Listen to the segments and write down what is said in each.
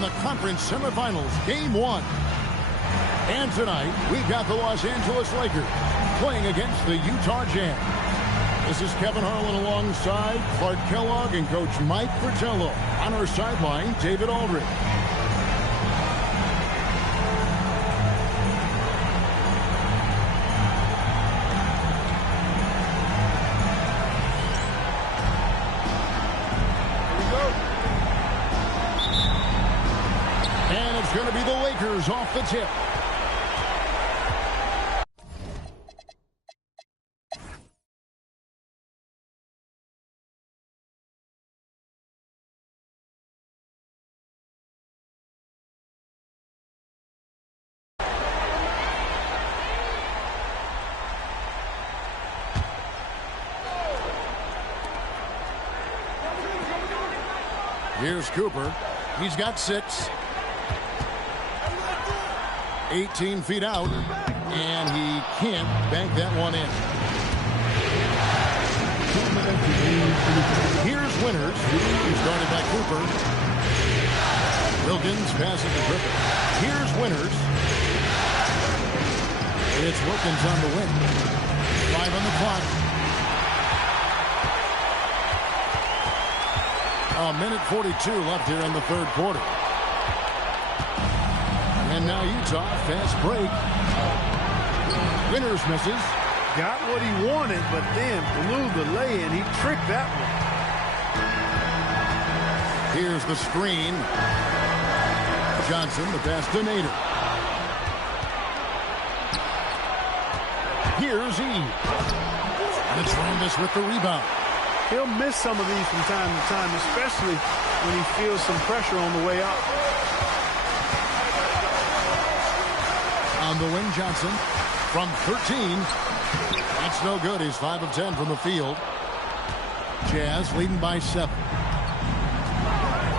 in the conference semifinals, game 1. And tonight, we've got the Los Angeles Lakers playing against the Utah Jazz. This is Kevin Harlan alongside Clark Kellogg and Coach Mike Fratello. On our sideline, David Aldridge. And it's going to be the Lakers off the tip. Here's Cooper. He's got 6. 18 feet out, and he can't bank that one in. Here's Winters. He's guarded by Cooper. Wilkins passes to Griffin. Here's Winters. It's Wilkins on the wing. 5 on the clock. A minute 42 left here in the third quarter. And now Utah, fast break. Winters misses. Got what he wanted, but then blew the lay-in. He tricked that one. Here's the screen. Johnson, the pass to Nader. Here's Eve. And it's Rambis with the rebound. He'll miss some of these from time to time, especially when he feels some pressure on the way out. On the wing, Johnson from 13. That's no good. He's 5 of 10 from the field. Jazz leading by 7.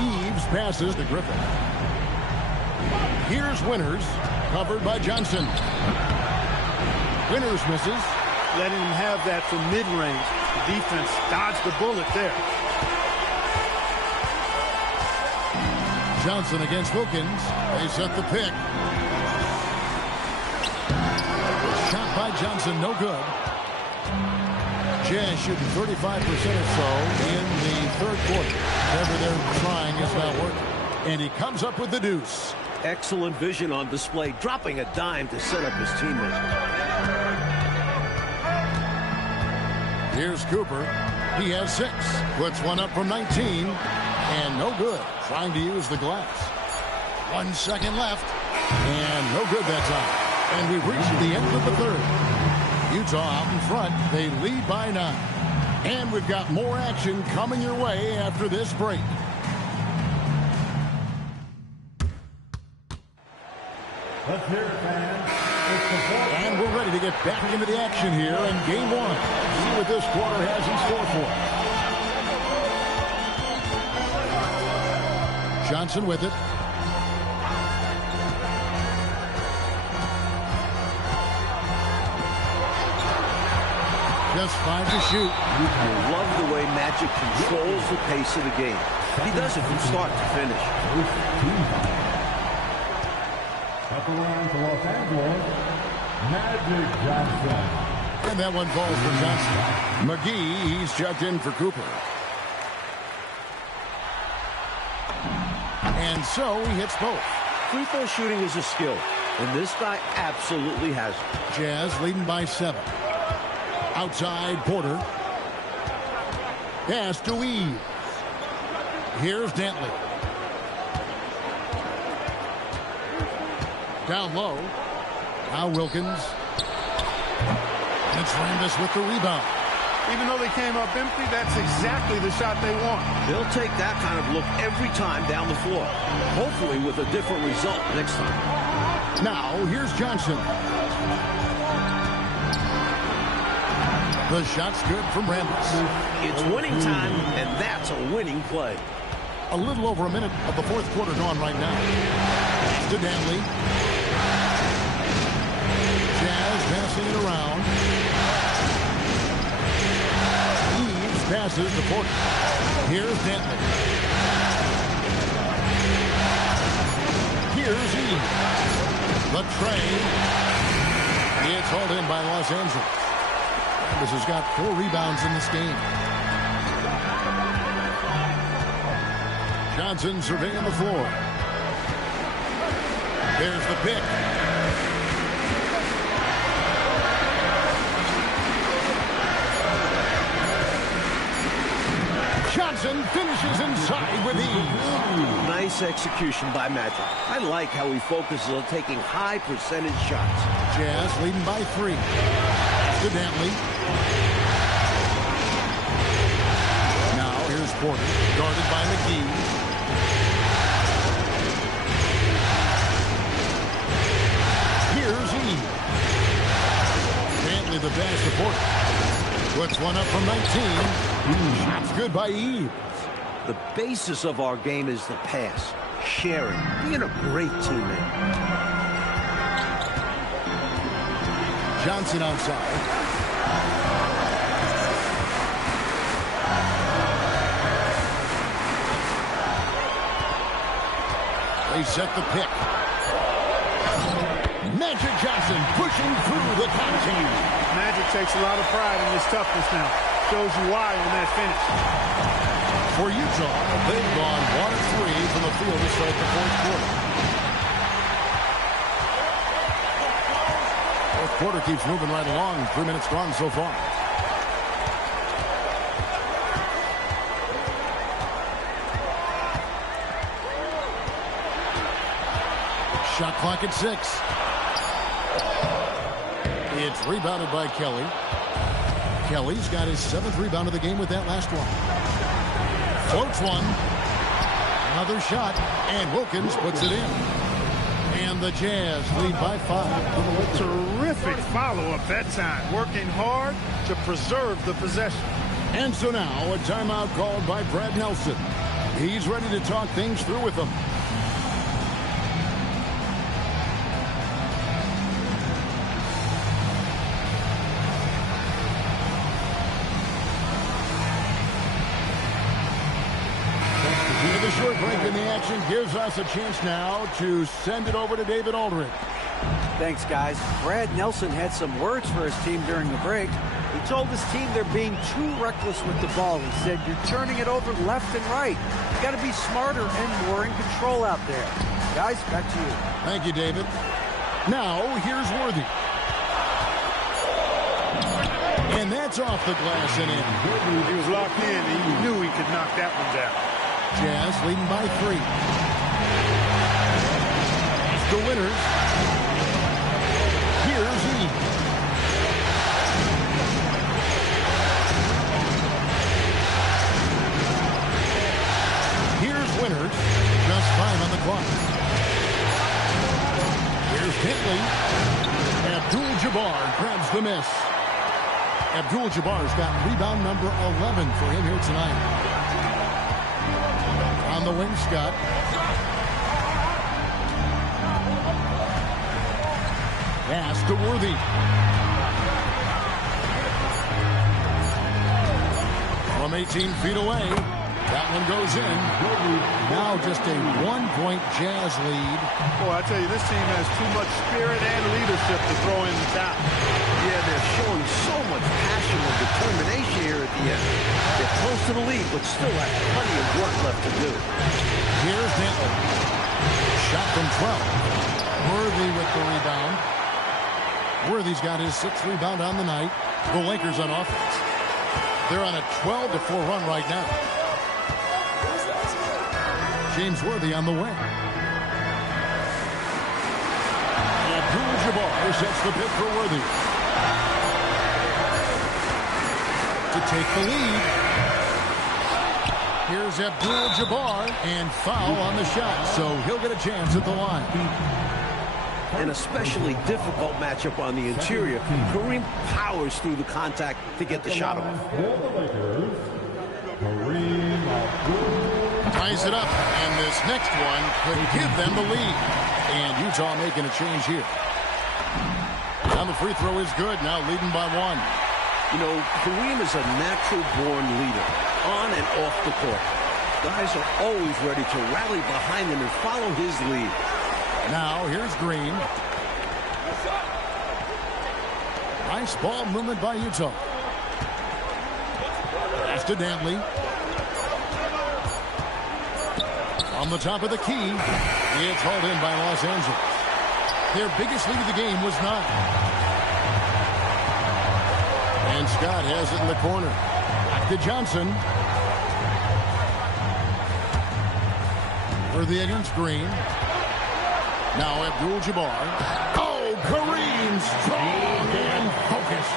Eves passes to Griffin. Here's Winters, covered by Johnson. Winters misses. Letting him have that from mid-range. The defense dodged the bullet there. Johnson against Wilkins. They set the pick. Shot by Johnson, no good. Jazz shooting 35% or so in the third quarter. Whatever they're trying is not working. And he comes up with the deuce. Excellent vision on display, dropping a dime to set up his teammates. Here's Cooper. He has 6. Puts one up from 19. And no good. Trying to use the glass. 1 second left. And no good that time. And we've reached the end of the third. Utah out in front. They lead by 9. And we've got more action coming your way after this break. Let's hear it, fans. And we're ready to get back into the action here in game 1. See what this quarter has in store for us. Johnson with it. Just 5 to shoot. I love the way Magic controls the pace of the game. He does it from start to finish. Up around to Los Angeles, Magic Johnson. And that one falls for Johnson. McGee, he's checked in for Cooper. And so he hits both. Free throw shooting is a skill, and this guy absolutely has it. Jazz leading by 7. Outside, Porter. Pass to Eves. Here's Dantley. Down low. Now Wilkins. It's Rambis with the rebound. Even though they came up empty, that's exactly the shot they want. They'll take that kind of look every time down the floor. Hopefully with a different result next time. Now, here's Johnson. The shot's good from Rambis. It's winning time, and that's a winning play. A little over a minute of the fourth quarter gone right now. To Dantley. Jazz passing it around. Eves passes to Porter. Here's Dantley. Here's E. The train. It's hauled in by Los Angeles. This has got 4 rebounds in this game. Johnson surveying the floor. There's the pick. Johnson finishes inside with ease. Nice execution by Magic. I like how he focuses on taking high percentage shots. Jazz leading by 3. To Dantley. Now here's Porter, guarded by McGee. Here's E. Dantley the pass to Porter. Puts one up from 19. Shot's good by Eve. The basis of our game is the pass, sharing, being a great teammate. Johnson outside. They set the pick. Magic Johnson pushing through the contact. Magic takes a lot of pride in his toughness now. Shows you why in that finish. For Utah, they've gone 1 of 3 from the field to start the fourth quarter. Fourth quarter keeps moving right along. 3 minutes gone so far. Shot clock at 6. It's rebounded by Kelly. Kelly's got his 7th rebound of the game with that last one. Floats one. Another shot. And Wilkins puts it in. And the Jazz lead by 5. Terrific follow-up that time. Working hard to preserve the possession. And so now a timeout called by Brad Nelson. He's ready to talk things through with them. Short break in the action gives us a chance now to send it over to David Aldridge. Thanks, guys. Brad Nelson had some words for his team during the break. He told his team they're being too reckless with the ball. He said, you're turning it over left and right. You got to be smarter and more in control out there. Guys, back to you. Thank you, David. Now, here's Worthy. And that's off the glass and in. He was locked in, and he knew he could knock that one down. Jazz leading by 3. It's the winners. Here's E. Here's winners. Just 5 on the clock. Here's Hitley. Abdul-Jabbar grabs the miss. Abdul-Jabbar's got rebound number 11 for him here tonight. On the wing, Scott. Pass to Worthy. From 18 feet away. That one goes in. Now just a 1-point Jazz lead. Boy, I tell you, this team has too much spirit and leadership to throw in the towel. Yeah, they're showing so much passion and determination here at the end. They're close to the lead, but still have plenty of work left to do. Here's Dantley. Shot from 12. Worthy with the rebound. Worthy's got his 6th rebound on the night. The Lakers on offense. They're on a 12-4 run right now. James Worthy on the wing. Abdul-Jabbar sets the pick for Worthy. To take the lead. Here's Abdul-Jabbar, and foul on the shot, so he'll get a chance at the line. An especially difficult matchup on the interior. Kareem powers through the contact to get the shot off. Ties it up, and this next one could give them the lead. And Utah making a change here. Now the free throw is good, now leading by 1. You know, Kareem is a natural-born leader, on and off the court. Guys are always ready to rally behind him and follow his lead. Now here's Green. Nice ball movement by Utah. Pass to Dantley. On the top of the key. It's hauled in by Los Angeles. Their biggest lead of the game was 9. And Scott has it in the corner. Back to Johnson. Worthy against Green. Now Abdul-Jabbar. Oh, Kareem, strong and focused.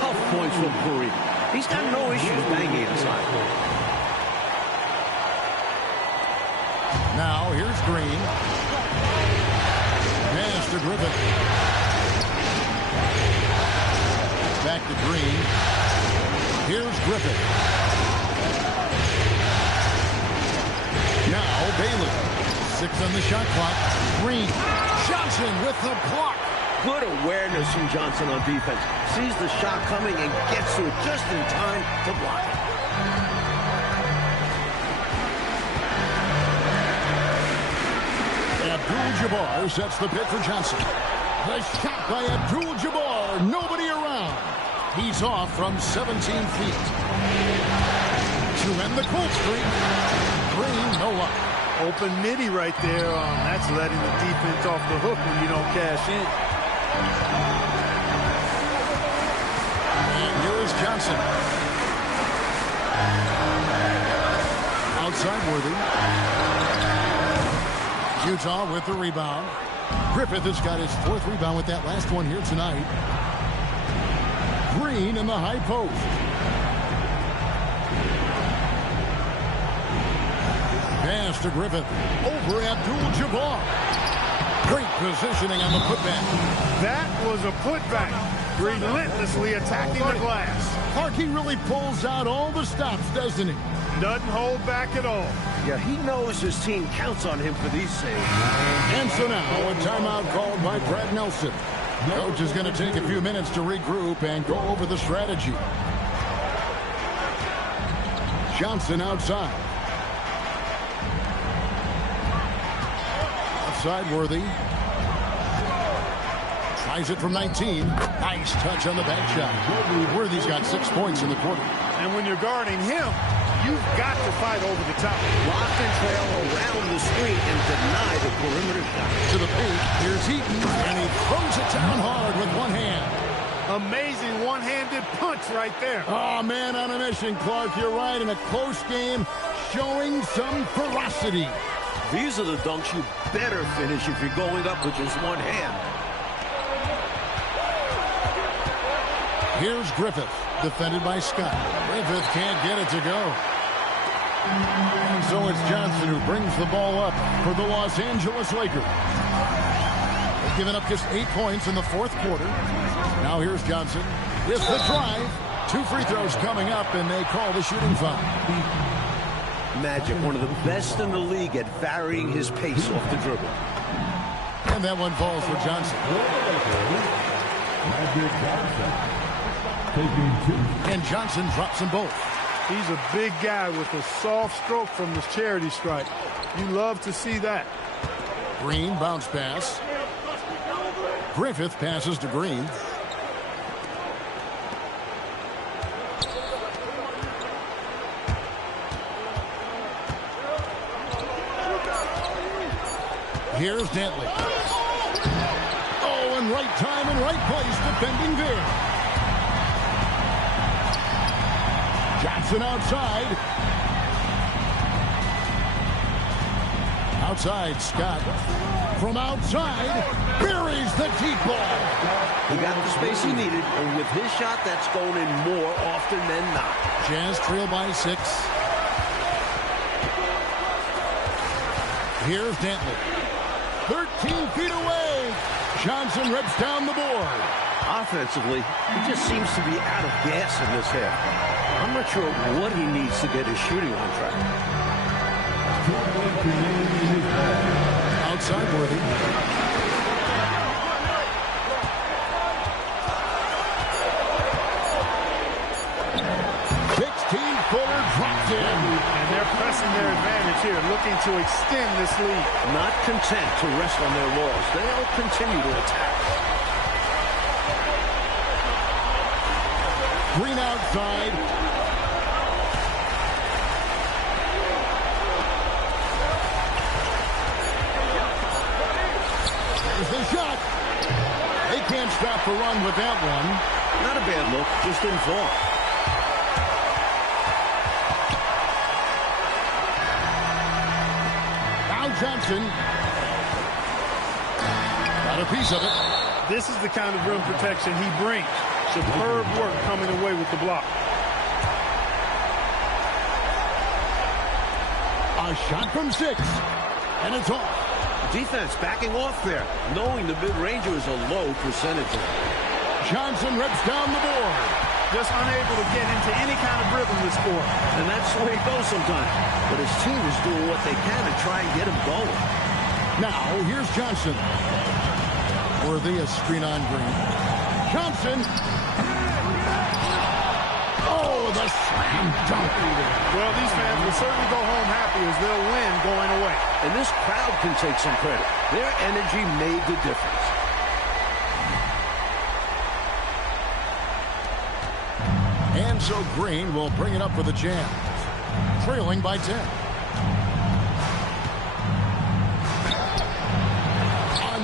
Tough points from Kareem. He's got no issues banging inside. Now here's Green. Pass to Griffin. Back to Green. Here's Griffin. Now Bailey. 6 on the shot clock. Green. Johnson with the block. Good awareness from Johnson on defense. Sees the shot coming and gets to it just in time to block it. Abdul-Jabbar sets the pick for Johnson. The shot by Abdul-Jabbar. Nobody around. He's off from 17 feet. To end the cold streak. Green, no luck. Open midi right there. That's letting the defense off the hook when you don't cash in. And here is Johnson. Outside Worthy. Utah with the rebound. Griffith has got his 4th rebound with that last one here tonight. Green in the high post. Pass to Griffith. Over Abdul-Jabbar. Great positioning on the putback. That was a putback. Relentlessly attacking the glass. Clark, he really pulls out all the stops, doesn't he? Doesn't hold back at all. Yeah, he knows his team counts on him for these saves. And so now a timeout called by Brad Nelson. Coach is going to take a few minutes to regroup and go over the strategy. Johnson outside. Outside Worthy. Tries it from 19. Nice touch on the back shot. Worthy's got 6 points in the quarter. And when you're guarding him, you've got to fight over the top. Lock and trail around the screen and deny the perimeter shot. To the paint, here's Heaton, and he throws it down hard with one hand. Amazing one-handed punch right there. Oh, man on a mission, Clark. You're right. In a close game, showing some ferocity. These are the dunks you better finish if you're going up with just one hand. Here's Griffith, defended by Scott. Griffith can't get it to go. And so it's Johnson who brings the ball up for the Los Angeles Lakers. They've given up just 8 points in the 4th quarter. Now here's Johnson with the drive. 2 free throws coming up, and they call the shooting foul. Magic, one of the best in the league at varying his pace off the dribble. And that one falls for Johnson. And Johnson drops them both. He's a big guy with a soft stroke from his charity stripe. You love to see that. Green bounce pass. Griffith passes to Green. Here's Dantley. Oh, and right time and right place defending there. Johnson outside. Outside, Scott. From outside, buries the deep ball. He got the space he needed, and with his shot, that's going in more often than not. Jazz trail by 6. Here's Dantley. 13 feet away. Johnson rips down the board. Offensively, he just seems to be out of gas in this half. I'm not sure what he needs to get his shooting on track. Outside Worthy. Footer dropped in. And they're pressing their advantage here, looking to to extend this lead. Not content to rest on their laurels. They'll continue to attack. Green outside. There's the shot. They can't stop the run with that one. Not a bad look, just didn't fall. Now Johnson. Got a piece of it. This is the kind of rim protection he brings. Superb work coming away with the block. A shot from 6. And it's off. Defense backing off there, knowing the mid-ranger is a low percentage. Johnson rips down the board. Just unable to get into any kind of rhythm this quarter. And that's the way it goes sometimes. But his team is doing what they can to try and get him going. Now, here's Johnson. Worthy a screen on Green. Johnson. Oh, the slam dunk. Well, these fans will certainly go home happy as they'll win going away. And this crowd can take some credit. Their energy made the difference. And so Green will bring it up for the Jam. Trailing by 10.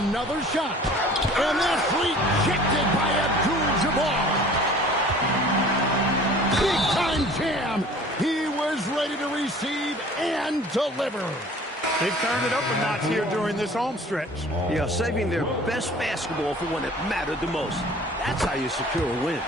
Another shot. And this rejected by Abdul-Jabbar. Big-time Jam. He was ready to receive and deliver. They've turned it up a notch here during this home stretch. Yeah, saving their best basketball for when it mattered the most. That's how you secure a win.